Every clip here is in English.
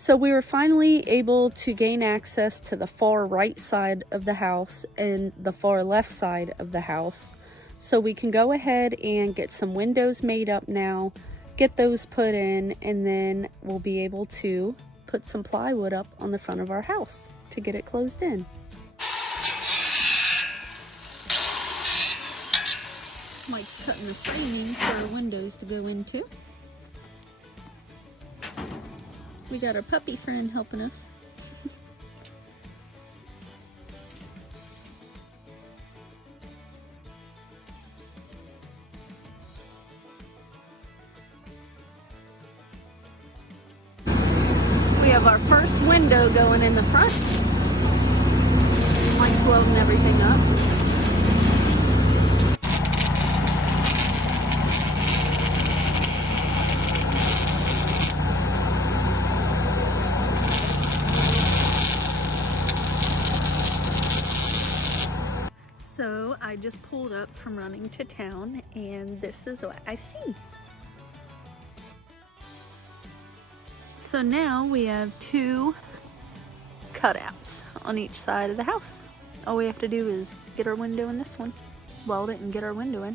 So we were finally able to gain access to the far right side of the house and the far left side of the house. So we can go ahead and get some windows made up now, get those put in, and then we'll be able to put some plywood up on the front of our house to get it closed in. Mike's cutting the framing for our windows to go into. We got our puppy friend helping us. We have our first window going in the front. Mike's welding everything up. So I just pulled up from running to town, and this is what I see. So now we have two cutouts on each side of the house. All we have to do is get our window in this one, weld it, and get our window in.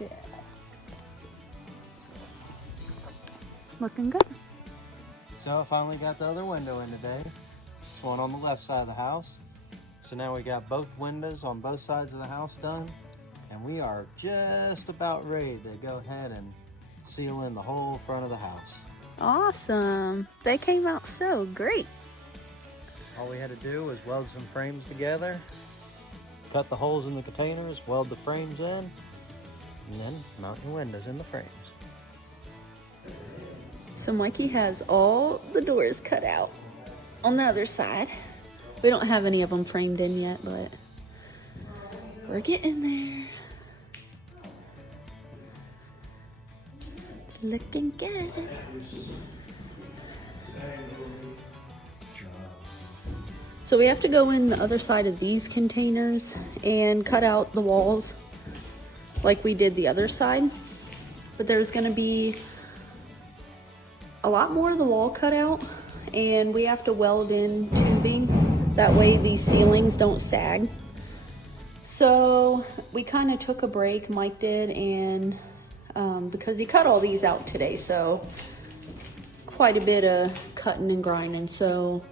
Yeah. Looking good. So I finally got the other window in today. This one on the left side of the house. So now we got both windows on both sides of the house done, and we are just about ready to go ahead and seal in the whole front of the house. Awesome. They came out so great. All we had to do was weld some frames together, cut the holes in the containers, weld the frames in, and then mount your windows in the frames. So Mikey has all the doors cut out on the other side. We don't have any of them framed in yet, but we're getting there. It's looking good. So we have to go in the other side of these containers and cut out the walls like we did the other side. But there's gonna be a lot more of the wall cut out, and we have to weld in tubing. That way these ceilings don't sag. So we kind of took a break, Mike did, and because he cut all these out today, so it's quite a bit of cutting and grinding. So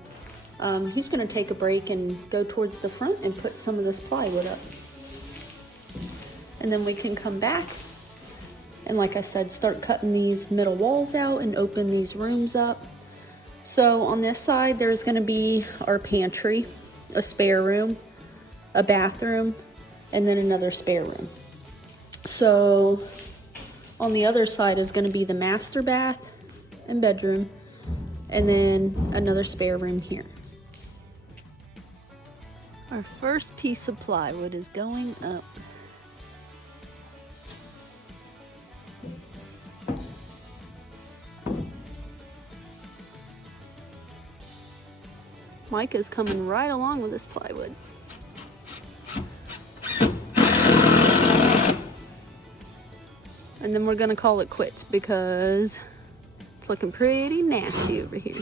he's gonna take a break and go towards the front and put some of this plywood up. And then we can come back and, like I said, start cutting these middle walls out and open these rooms up. So on this side, there's gonna be our pantry, a spare room, a bathroom, and then another spare room. So on the other side is gonna be the master bath and bedroom, and then another spare room here. Our first piece of plywood is going up. Mike is coming right along with this plywood. And then we're gonna call it quits because it's looking pretty nasty over here.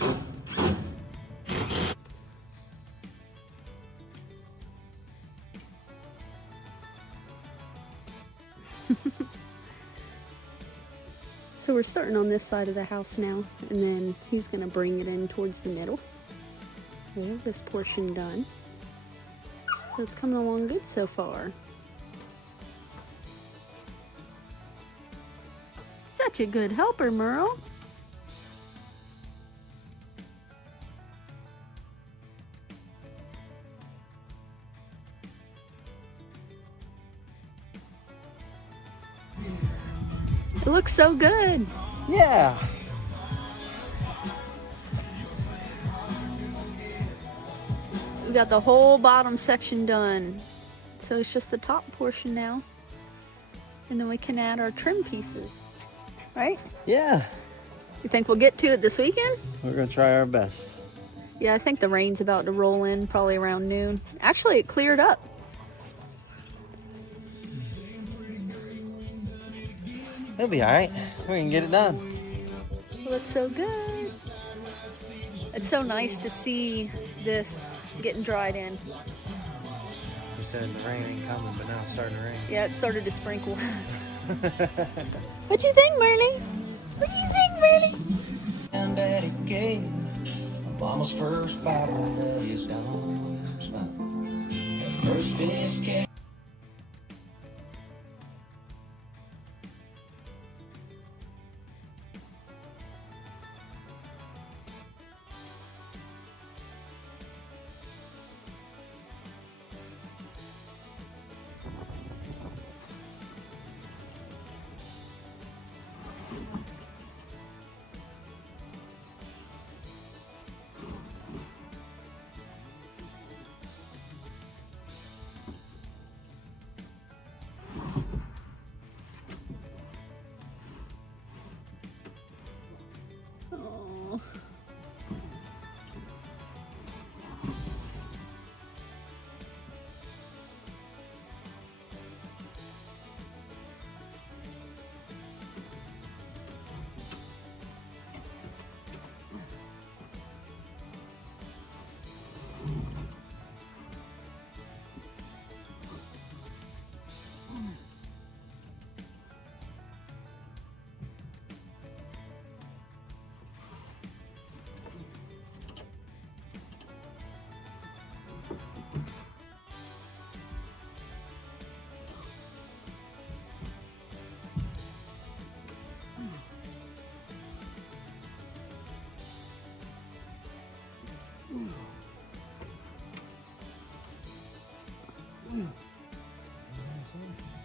So we're starting on this side of the house now, and then he's gonna bring it in towards the middle. We have this portion done. So it's coming along good so far. Such a good helper, Merle. It looks so good. Yeah. We got the whole bottom section done. So it's just the top portion now. And then we can add our trim pieces, right? Yeah. You think we'll get to it this weekend? We're gonna try our best. Yeah, I think the rain's about to roll in probably around noon. Actually, it cleared up. It'll be all right. We can get it done. Looks so good. It's so nice to see this getting dried in. He said the rain ain't coming, but now it's starting to rain. Yeah, it started to sprinkle. What you think, Marley? What do you think, Marley? And Daddy gave Mama's first Bible is down. First is came. Oh.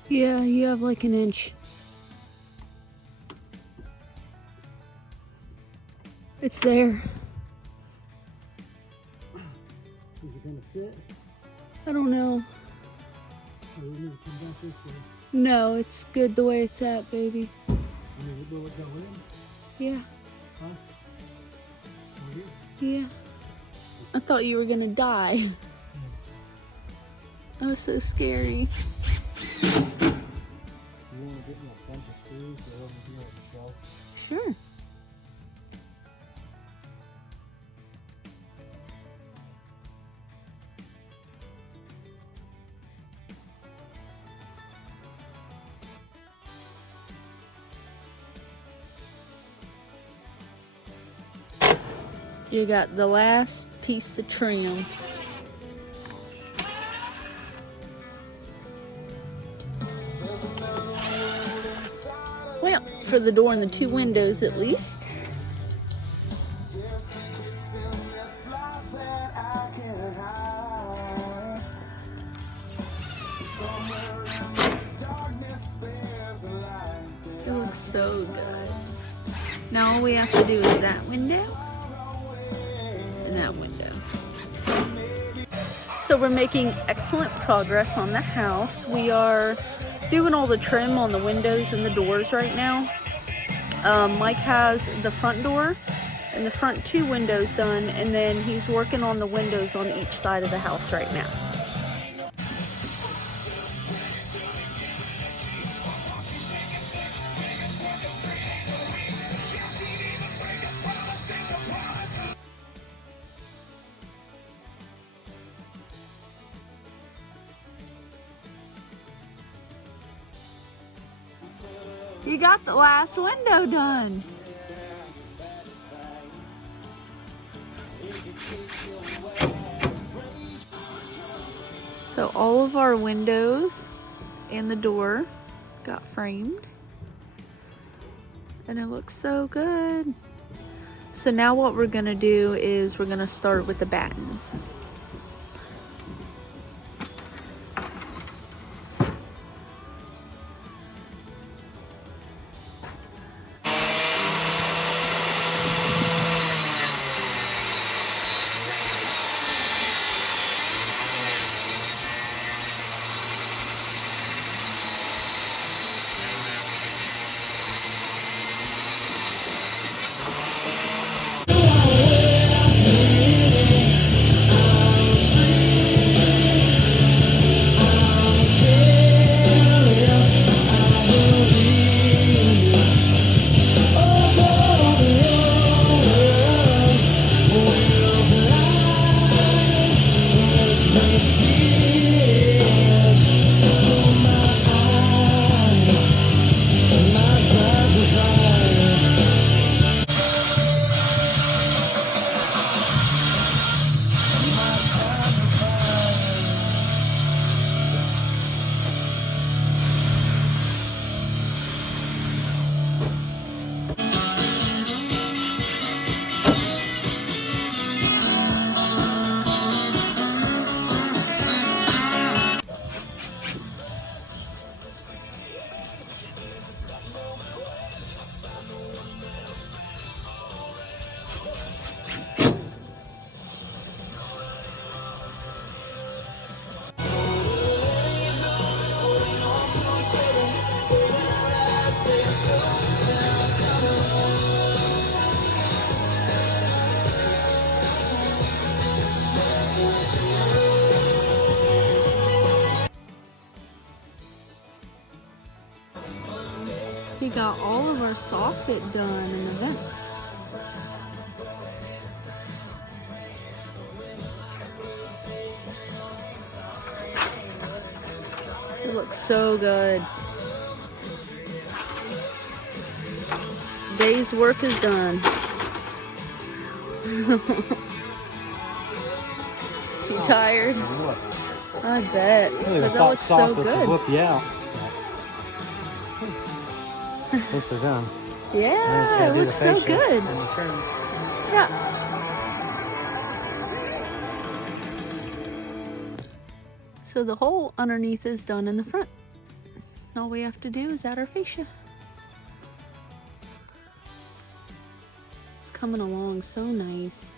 Yeah, you have like an inch. It's there. Is it gonna sit? I don't know. Or we need to come back this way? No, it's good the way it's at, baby. I mean, will it go in? Yeah, Huh? Will it? yeah. I thought you were gonna die. That was so scary. You want to get me a bunch of screws that are over here on the shelf? Sure. You got the last piece of trim. Well, for the door and the two windows at least. It looks so good. Now all we have to do is that window and that window. So we're making excellent progress on the house. We are doing all the trim on the windows and the doors right now. Mike has the front door and the front two windows done, and then he's working on the windows on each side of the house right now. You got the last window done. So all of our windows and the door got framed. And it looks so good. So now what we're gonna do is we're gonna start with the battens. We got all of our soffit done in the vents. It looks so good. Day's work is done. You tired? I bet. But that looks so good. Whoop you out. At least they're done. Yeah, it looks so good. Yeah. So the hole underneath is done in the front. All we have to do is add our fascia. It's coming along so nice.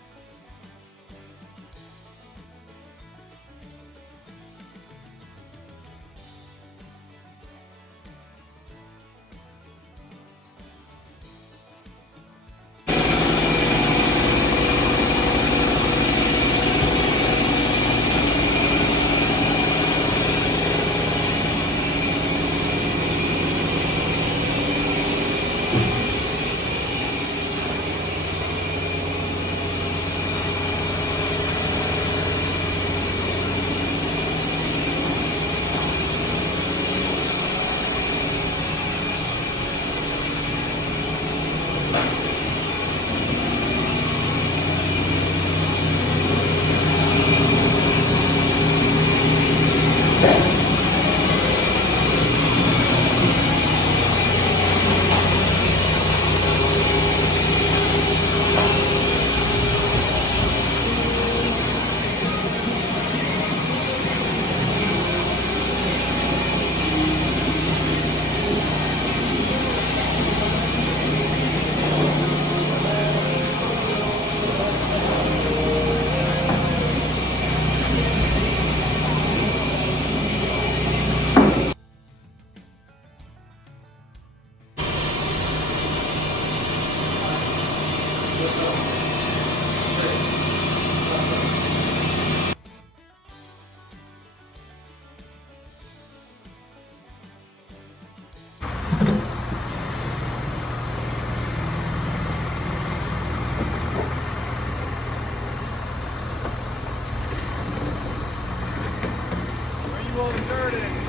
All the dirt in the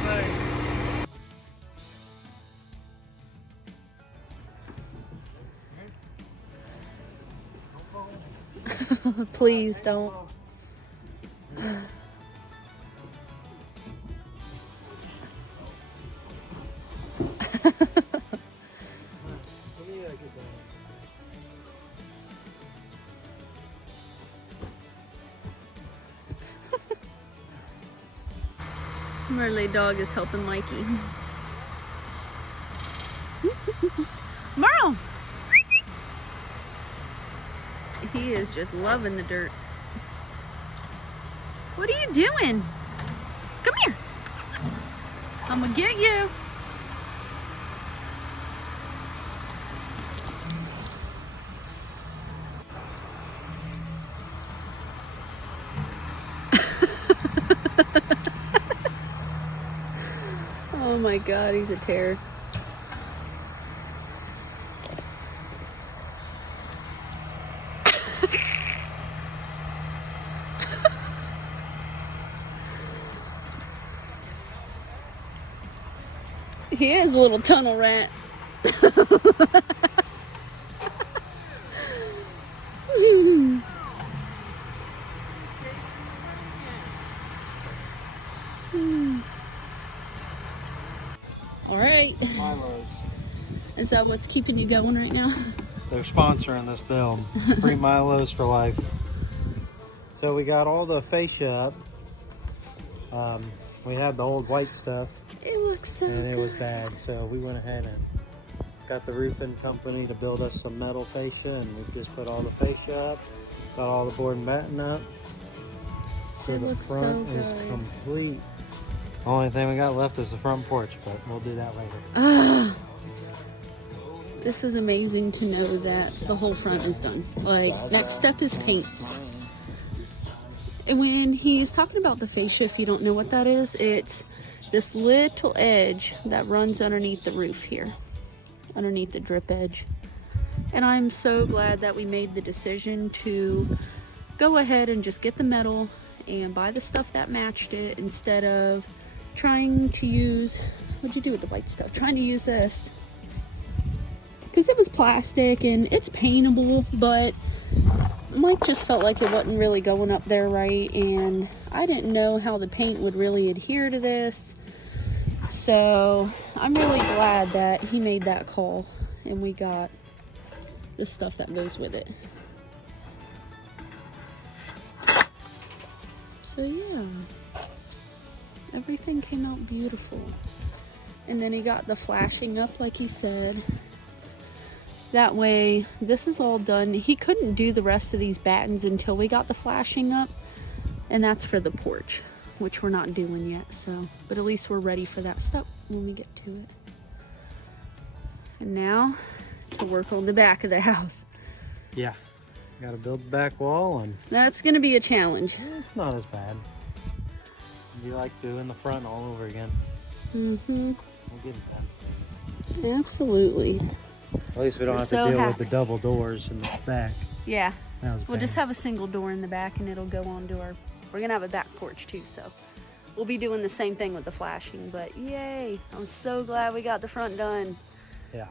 thing. Please don't. Merle dog is helping Mikey. Merle! He is just loving the dirt. What are you doing? Come here. I'm gonna get you. Oh my God, he's a terror. He is a little tunnel rat. All right. Milo's. Is that what's keeping you going right now? They're sponsoring this build. Free Milo's for life. So we got all the fascia up. We had the old white stuff. It looks so and it good. was bad, so we went ahead and got the roofing company to build us some metal fascia, and we just put all the fascia up, got all the board and batten up. So It the looks front so is good. complete. Only thing we got left is the front porch, but we'll do that later. Ah, this is amazing to know that the whole front is done. Like, next step is paint. And when he's talking about the fascia, if you don't know what that is, it's this little edge that runs underneath the roof here. underneath the drip edge. And I'm so glad that we made the decision to go ahead and just get the metal and buy the stuff that matched it instead of trying to use, what'd you do with the white stuff? Trying to use this. Because it was plastic and it's paintable, but Mike just felt like it wasn't really going up there right, and I didn't know how the paint would really adhere to this. So I'm really glad that he made that call and we got the stuff that goes with it. So yeah, everything came out beautiful. And then he got the flashing up like he said. That way, this is all done. He couldn't do the rest of these battens until we got the flashing up, and that's for the porch, which we're not doing yet. So, but at least we're ready for that step when we get to it. And now to work on the back of the house. Yeah, gotta build the back wall, and That's gonna be a challenge. it's not as bad. You like doing the front all over again. Mm-hmm. We'll get it done. Absolutely. At least we don't We're have so to deal happy. with the double doors in the back. Yeah. That was We'll bad. just have a single door in the back and it'll go onto our, we're gonna have a back porch too, so we'll be doing the same thing with the flashing, but yay, I'm so glad we got the front done. Yeah.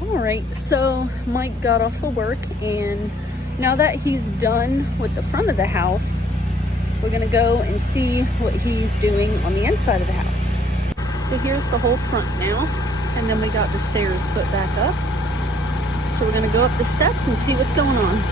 All right, so Mike got off of work, and now that he's done with the front of the house, we're gonna go and see what he's doing on the inside of the house. So here's the whole front now, and then we got the stairs put back up. So we're gonna go up the steps and see what's going on.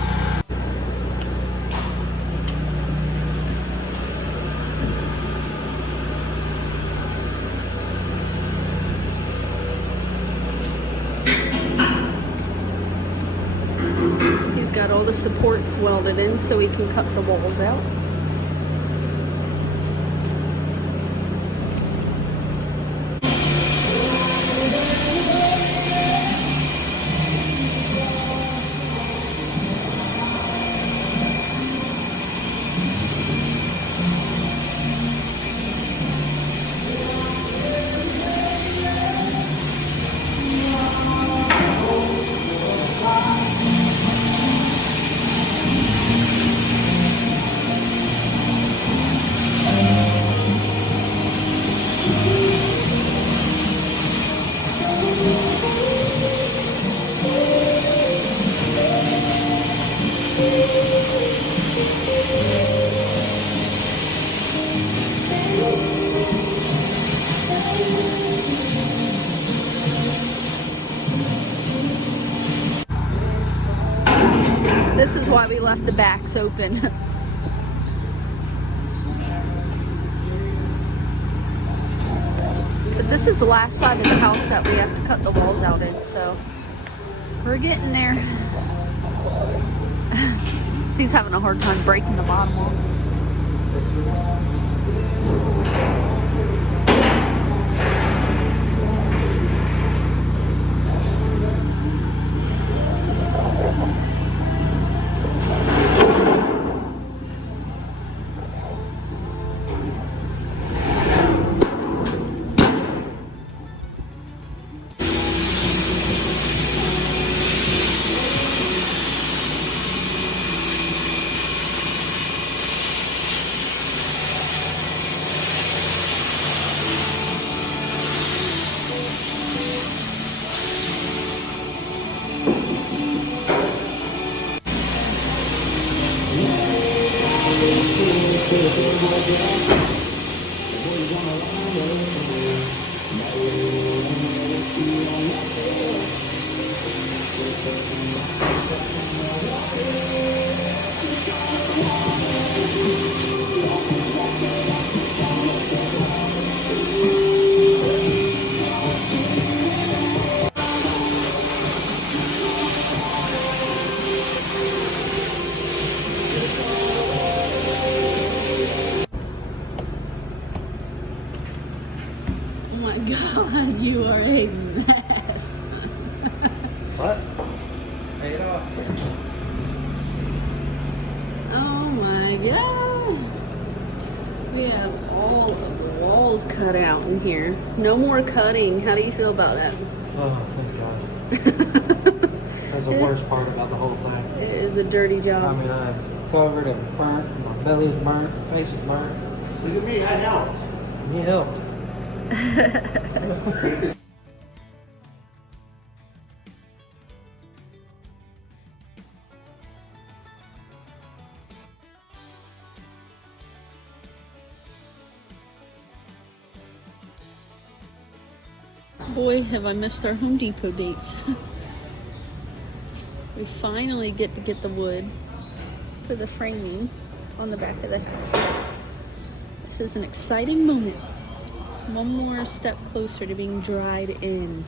He's got all the supports welded in so he can cut the walls out. This is why we left the backs open. But this is the last side of the house that we have to cut the walls out in, so we're getting there. He's having a hard time breaking the bottom wall. Oh my God, you are a mess. What? Pay it off. Oh my God. We have all walls cut out in here. No more cutting. How do you feel about that? Oh, thank God. That's the worst part about the whole thing. It is a dirty job. I mean, I'm covered and burnt. My belly is burnt. My face is burnt. Look at me, I helped. You helped. Boy, have I missed our Home Depot dates. We finally get to get the wood for the framing on the back of the house. This is an exciting moment. One more step closer to being dried in.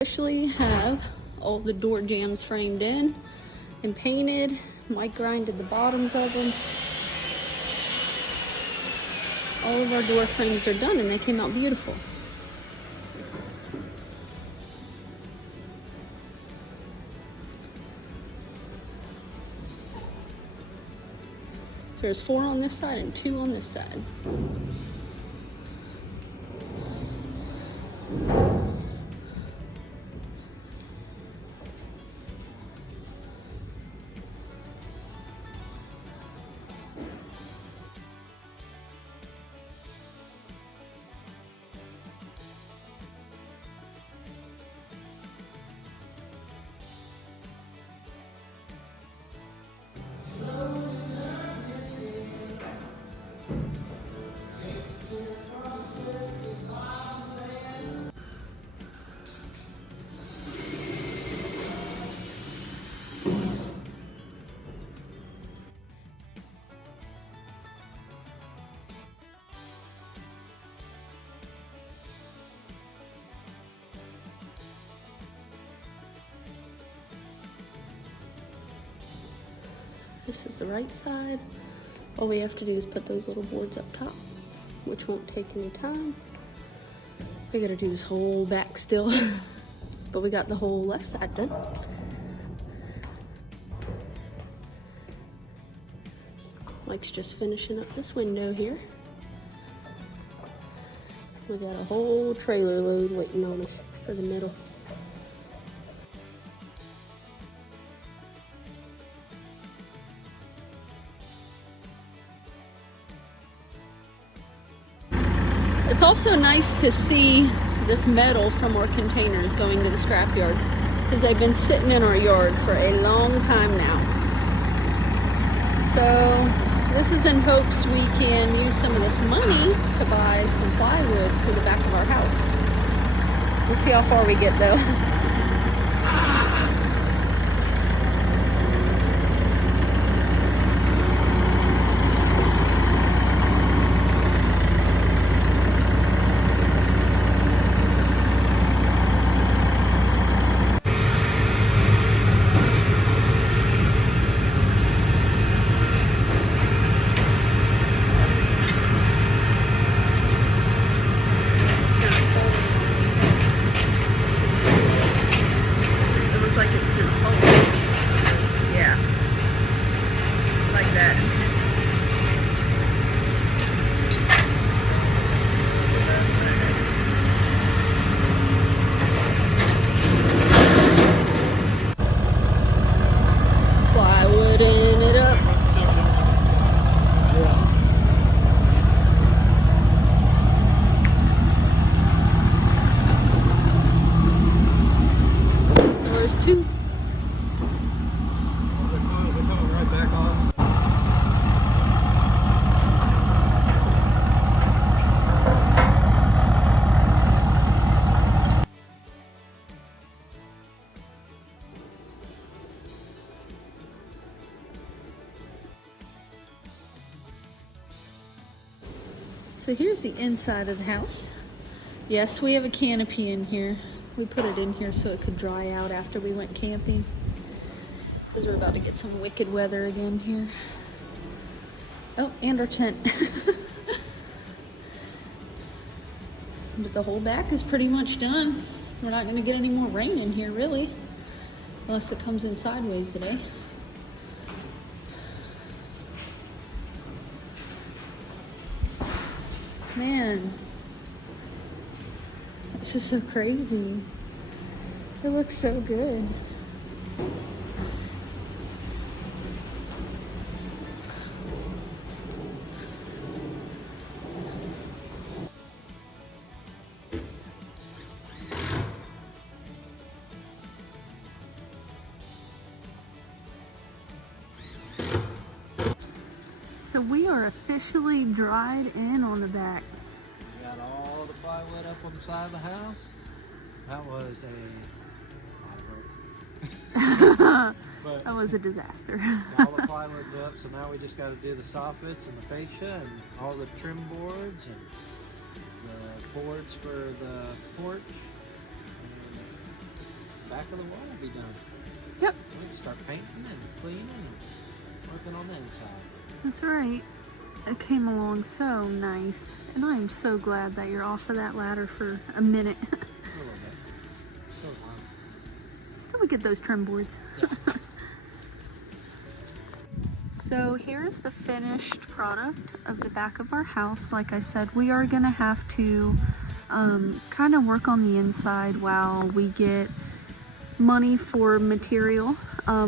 Officially have all the door jambs framed in and painted. Mike grinded the bottoms of them. All of our door frames are done and they came out beautiful. So there's 4 on this side and 2 on this side. This is the right side. All we have to do is put those little boards up top, which won't take any time. We gotta do this whole back still, but we got the whole left side done. Mike's just finishing up this window here. We got a whole trailer load waiting on us for the middle. It's also nice to see this metal from our containers going to the scrapyard because they've been sitting in our yard for a long time now. So this is in hopes we can use some of this money to buy some plywood for the back of our house. We'll see how far we get though. So here's the inside of the house. Yes, we have a canopy in here. We put it in here so it could dry out after we went camping. Because we're about to get some wicked weather again here. Oh, and our tent. But the whole back is pretty much done. We're not going to get any more rain in here, really. Unless it comes in sideways today. Man. It's just so crazy. It looks so good. So we are officially dried in on the back. We got all the plywood up on the side of the house. That was but That was a disaster. all the plywood's up, so now we just got to do the soffits and the fascia and all the trim boards and the boards for the porch. And the back of the wall will be done. Yep. We can start painting and cleaning and working on the inside. That's right. It came along so nice. And I am so glad that you're off of that ladder for a minute. A little bit. So fun. Till we get those trim boards. Yeah. So here's the finished product of the back of our house. Like I said, we are gonna have to kind of work on the inside while we get money for material.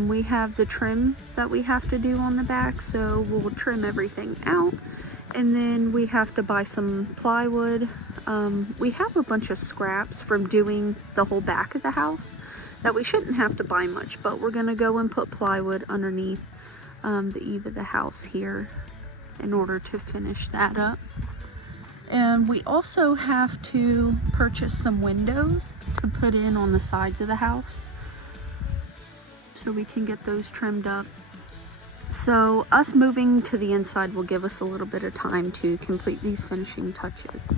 We have the trim that we have to do on the back, so we'll trim everything out, and then we have to buy some plywood. We have a bunch of scraps from doing the whole back of the house that we shouldn't have to buy much, but we're gonna go and put plywood underneath the eave of the house here in order to finish that up. And we also have to purchase some windows to put in on the sides of the house so we can get those trimmed up. So us moving to the inside will give us a little bit of time to complete these finishing touches.